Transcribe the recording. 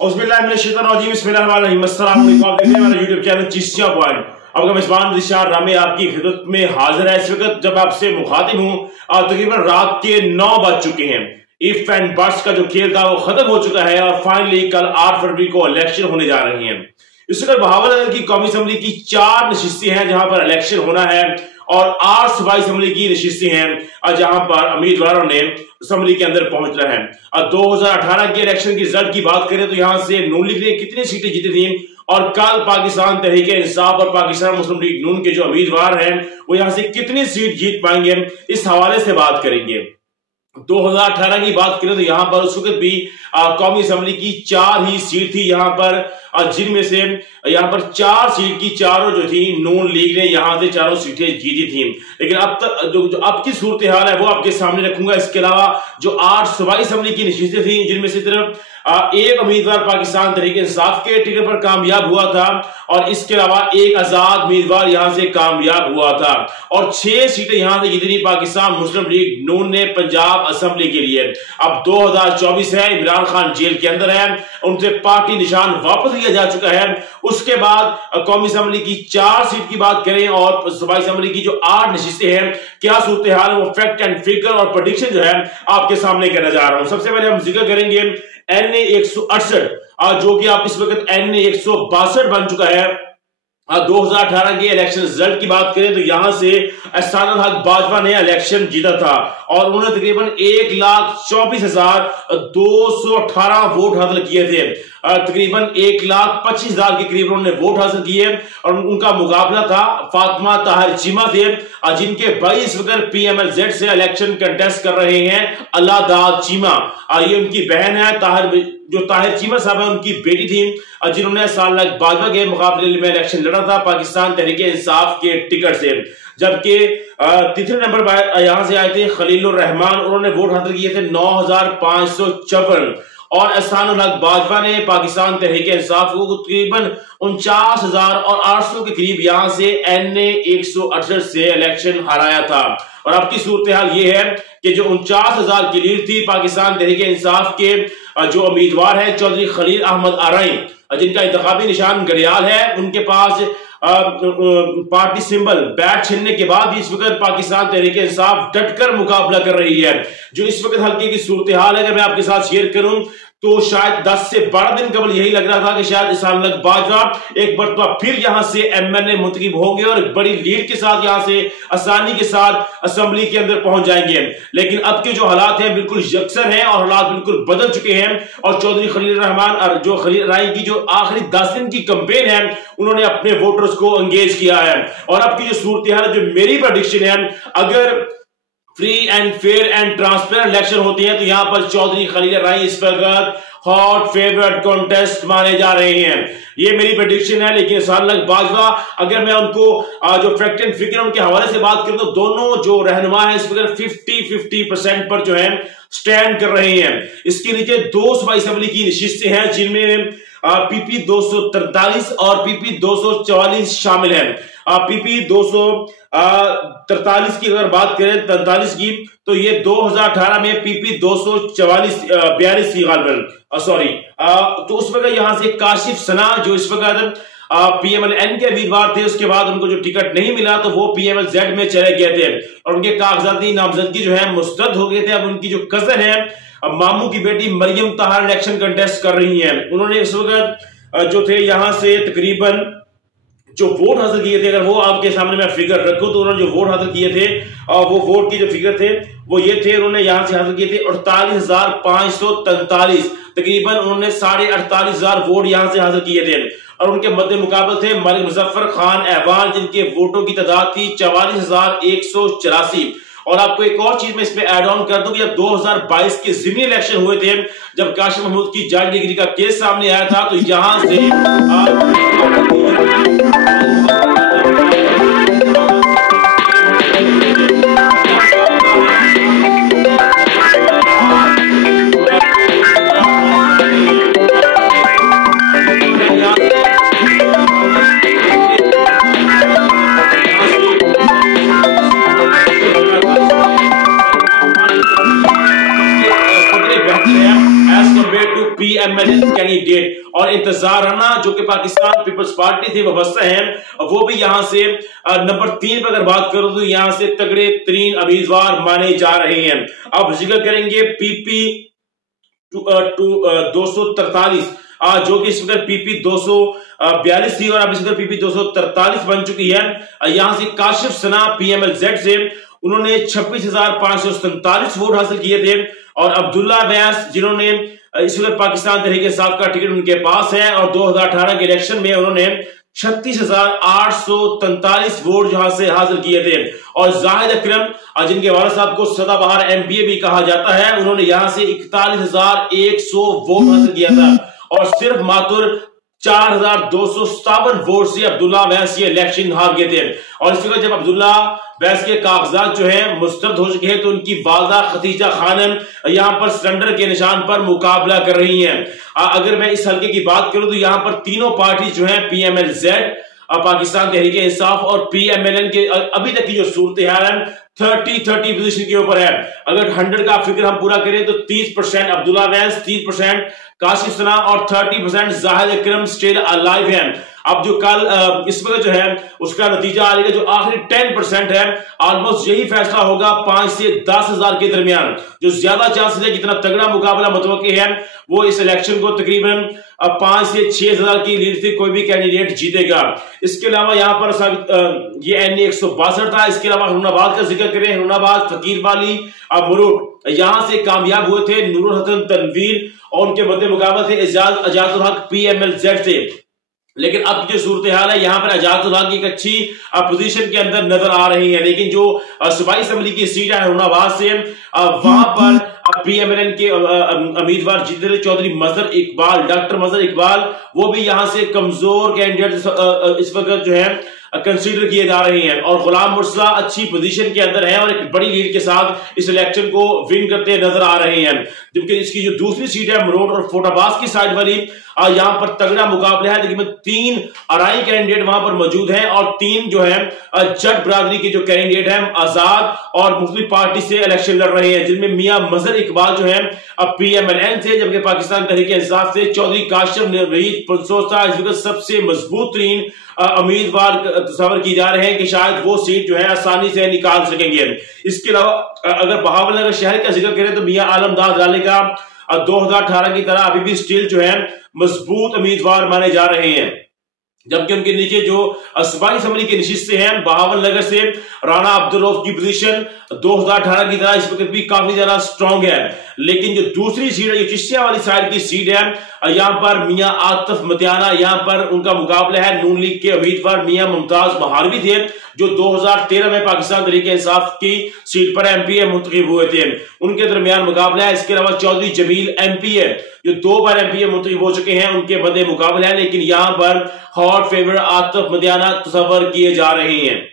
YouTube channel Chishtiya point. अब मेजबान रिशाद रामे आपकी खिदमत में हाजिर है। इस वक्त जब आपसे मुखातिब हूं तकरीबन रात के 9 बज चुके हैं। इफ एंड बट्स का जो खेल था वो खत्म हो चुका है और फाइनली कल 8 फरवरी को इलेक्शन होने जा रही है। इस वक्त बहावलनगर की कौमी असम्बली की 4 नशिस्तें हैं जहां पर इलेक्शन होना है और 8 सूबाई असम्बली की नशिस्तें हैं जहां पर उम्मीदवारों ने असम्बली के अंदर पहुंचना है। 2018 के इलेक्शन की रिजल्ट की बात करें तो यहां से नून लीग ने कितनी सीटें जीती थी और कल पाकिस्तान तहरीक इंसाफ और पाकिस्तान मुस्लिम लीग नून के जो उम्मीदवार हैं वो यहां से कितनी सीट जीत पाएंगे, इस हवाले से बात करेंगे। 2018 की बात करें तो यहां पर उस वक्त भी कौमी असम्बली की 4 ही सीट थी यहां पर, जिनमें से यहां पर 4 सीट की चारों जो थी नून लीग ने यहां से चारों सीटें जीती थी। लेकिन अब तक जो अब की सूरत हाल है वो आपके सामने रखूंगा। इसके अलावा जो 8 सूबाई असम्बली की नशिस्तें थी जिनमें से सिर्फ एक उम्मीदवार पाकिस्तान तहरीक इंसाफ के टिकट पर कामयाब हुआ था और इसके अलावा एक आजाद उम्मीदवार यहां से कामयाब हुआ था और 6 सीटें यहां से जीती पाकिस्तान मुस्लिम लीग नून ने पंजाब असम्बली के लिए। अब 2024 है, इमरान खान जेल के अंदर है, उनसे पार्टी निशान वापस लिया जा चुका है। उसके बाद कौमी असम्बली की 4 सीट की बात करें और सूबाई असम्बली की जो 8 नशिस्तें हैं, क्या सूरत हाल है वो फैक्ट एंड फिगर और प्रेडिक्शन जो है आपके सामने करने जा रहा हूं। सबसे पहले हम जिक्र करेंगे NA 168 जो कि आप इस वक्त NA 162 बन चुका है। 2018 के इलेक्शन रिजल्ट की बात करें तो यहां से एहसानुल हक बाजवा ने इलेक्शन जीता था और उन्होंने तकरीबन 1,24,218 वोट हासिल किए थे। तकरीबन 1,25,000 के करीब उन्होंने वोट हासिल किए और उनका मुकाबला था फातिमा ताहिर चीमा से, जिनके भाई इस वक्त PMLZ से इलेक्शन कंटेस्ट कर रहे हैं अल्लाहदाद चीमा। ये उनकी बहन है ताहिर चीमा साहब है, उनकी बेटी थी जिन्होंने एहसानुल हक बाजवा के मुकाबले में इलेक्शन लड़ा था पाकिस्तान तहरीक इंसाफ के टिकट से। जबकि तीसरे नंबर पर यहां से आए थे खलीलुर रहमान, उन्होंने वोट हासिल किए थे 9,554 और एहसानुल हक बाजवा ने पाकिस्तान तहरीक इंसाफ को तकरीबन 49,800 के करीब यहां से NA 168 से इलेक्शन हराया था। और अब की सूरत हाल ये है कि जो 49,000 की लीड थी पाकिस्तान तहरीक इंसाफ के जो उम्मीदवार है चौधरी खलील अहमद आरई, जिनका इंतखाबी निशान घड़ियाल है, उनके पास पार्टी सिंबल बैट छीनने के बाद भी इस वक्त पाकिस्तान तहरीक इंसाफ डटकर मुकाबला कर रही है। जो इस वक्त हल्के की सूरत हाल है, अगर मैं आपके साथ शेयर करूं तो शायद 10 से 12 दिन कबल यही लग रहा था कि शायद एहसानुल हक बाजवा एक मरतबा फिर यहां से MNA मुंतखब होंगे और बड़ी लीड के साथ यहां से आसानी के साथ असेंबली के अंदर पहुंच जाएंगे। लेकिन अब के जो हालात हैं बिल्कुल यकसर हैं और हालात बिल्कुल बदल चुके हैं और चौधरी खलील रहमान और जो खलील राय की जो आखिरी 10 दिन की कंपेन है उन्होंने अपने वोटर्स को एंगेज किया है। और अब की जो सूरत हाल है, जो मेरी प्रेडिक्शन है, अगर free and fair and transparent election होती है तो यहां पर चौधरी खलील राय इस वक्त हॉट फेवरेट कॉन्टेस्ट माने जा रहे हैं। ये मेरी प्रेडिक्शन है। लेकिन एहसानुल हक बाजवा, अगर मैं उनको जो फैक्ट एंड फिगर उनके हवाले से बात करूं तो दोनों जो रहनुमा है इस वक्त 50-50% पर जो है स्टैंड कर रहे हैं। इसके नीचे 2 सूबाई असम्बली की नशिस्तें हैं जिनमें PP 243 और PP 244 शामिल है। PP 243 की अगर बात करें 43 की तो ये 2018 में PP 242 थी गालिबन, सॉरी। तो उस वक्त यहां से काशिफ सना जो इस वक्त PMLN के उम्मीदवार थे, उसके बाद उनको जो टिकट नहीं मिला तो वो PMLZ में चले गए थे और उनके कागजाती नामजदगी जो है मुस्तरद हो गए थे। अब उनकी जो कजन है मामू की बेटी मरियम ताहर इलेक्शन कंटेस्ट कर रही हैं। उन्होंने इस वक्त जो थे यहां से तकरीबन जो वोट हासिल किए थे, अगर वो आपके सामने मैं फिगर रखूं तो उन्होंने जो वोट हासिल किए थे वो वोट की जो फिगर थे वो ये थे, उन्होंने यहां से हासिल किए थे 48,543, तकरीबन उन्होंने 48,500 वोट यहां से हासिल किए थे। और उनके मध्य मुकाबले थे मलिक मुजफ्फर खान ऐवान जिनके वोटों की तादाद थी 44,184। और आपको एक और चीज मैं इसमें ऐड ऑन कर दूं कि जब 2022 के ज़िमनी इलेक्शन हुए थे, जब काशिफ महमूद की जाली डिग्री का केस सामने आया था तो यहां से PMLN कैंडिडेट और इंतजाराना जो कि पाकिस्तान पीपल्स पार्टी थी वाबस्ता है, वो भी यहां से नंबर 3 पर अगर बात करूं तो यहां से तगड़े 3 उम्मीदवार माने जा रहे हैं। अब जिक्र करेंगे पीपी 243 जो कि इस वक्त पीपी 242 थी और अब इस वक्त पीपी 243 बन चुकी है। यहां से काशिफ सना पीएमएलजेड से उन्होंने 26,547 वोट हासिल किए थे और अब्दुल्ला वैस जिन्होंने इस वक्त पाकिस्तान तहरीक इंसाफ का टिकट उनके पास है और 2018 के इलेक्शन में उन्होंने 36,843 वोट जहां से हासिल किए थे और जाहिद अकरम जिनके वालिद साहब को सदाबहार एमपीए भी कहा जाता है, उन्होंने यहां से 41,100 वोट हासिल किया था और सिर्फ मात्र 4,257 वोट से अब्दुल्ला वैस ये इलेक्शन हार गए थे। और इस वक्त जब अब्दुल्ला वैस के कागजात जो हैं मुस्तरद हो चुके हैं तो उनकी वालदा खतीजा खानम यहां पर सरेंडर के निशान पर मुकाबला कर रही हैं। अगर मैं इस हल्के की बात करूं तो यहां पर तीनों पार्टी जो है पीएमएलजेड, पाकिस्तान तहरीक इंसाफ और पीएमएलएन के अभी तक की जो सूरत हाल है 30-30 पोजीशन के ऊपर है। अगर 100 का फिगर हम पूरा करें तो 30% अब्दुल्ला वैस, 30% काशिफ सना और 30% जाहिद अकरम स्टिल अलाइव है। अब जो कल इस वक्त जो है उसका नतीजा आएगा, जो आखिरी 10% है, ऑलमोस्ट यही फैसला होगा 5 से 10,000 के दरमियान। जो ज्यादा चांसेस है, जितना तगड़ा मुकाबला मुतवक्की है, वो इस इलेक्शन को तकरीबन 5 से 6,000 की लीड से कोई भी कैंडिडेट जीतेगा। इसके अलावा यहाँ पर ये एनए 162 था। इसके अलावा हुरनाबाद का जिक्र करें, हुरनाबाद फकीर वाली मुरुड यहां से कामयाब हुए थे नूरुल हसन तनवीर और उनके मध्य मुकाबला थे एजाजुल हक पीएमएलजेड से। लेकिन अब जो सूरत हाल है, यहाँ पर एजाजुल हक एक अच्छी पोजीशन के अंदर नजर आ रही है, लेकिन जो सूबाई असेंबली की सीट है हुरनाबाद से वहां पर पीएमएलएन के उम्मीदवार जीते थे चौधरी मजहर इकबाल, डॉक्टर मजहर इकबाल, वो भी यहां से कमजोर कैंडिडेट इस वक्त जो है कंसीडर किए जा रहे हैं और गुलाम मुर्सला अच्छी पोजीशन के अंदर है और एक बड़ी लीड के साथ इस इलेक्शन को विन करते नजर आ रहे हैं। जबकि इसकी जो दूसरी सीट है मरोड़ और फोटाबाज की साइड वाली, यहां पर तगड़ा मुकाबला है। लेकिन 3 अराई कैंडिडेट वहां पर मौजूद हैं और 3 जो है जट बरादरी के जो कैंडिडेट हैं आजाद और मुस्लिम पार्टी से इलेक्शन लड़ रहे हैं, जिनमें मियां मजहर इकबाल जो है पीएमएलएन से, जबकि पाकिस्तान तहरीक इंसाफ से चौधरी काशिफ नवीद पुरसोसा इस वक्त सबसे मजबूत तरीन उम्मीदवार तस्वर की जा रहे हैं कि शायद वो सीट जो है आसानी से निकाल सकेंगे। इसके अलावा अगर बहावलनगर शहर का जिक्र करें तो मियां आलमदार गाली का 2018 की तरह अभी भी स्टिल जो है मजबूत उम्मीदवार माने जा रहे हैं। जबकि उनके नीचे जो सूबाई असेंबली के नशिस्तें हैं बहावलनगर से राणा अब्दुल रऊफ की पोजीशन 2018 की तरह इस वक्त भी काफी ज्यादा स्ट्रॉन्ग है। लेकिन जो दूसरी सीट है, चिश्तिया वाली साइड की सीट है, यहां पर मियां आतिफ मतियाना, यहां पर उनका मुकाबला है नून लीग के उम्मीदवार मियां मुमताज महारवी थे, जो 2013 में पाकिस्तान तहरीक इंसाफ की सीट पर एमपीए मुंतखब हुए थे, उनके दरमियान मुकाबला है। इसके अलावा चौधरी जमील एमपीए जो 2 बार एमपीए मुंतखब हो चुके हैं, उनके मध्य मुकाबला है। लेकिन यहां पर हॉट फेवर आतिफ मतियाना तस्वर किए जा रहे हैं।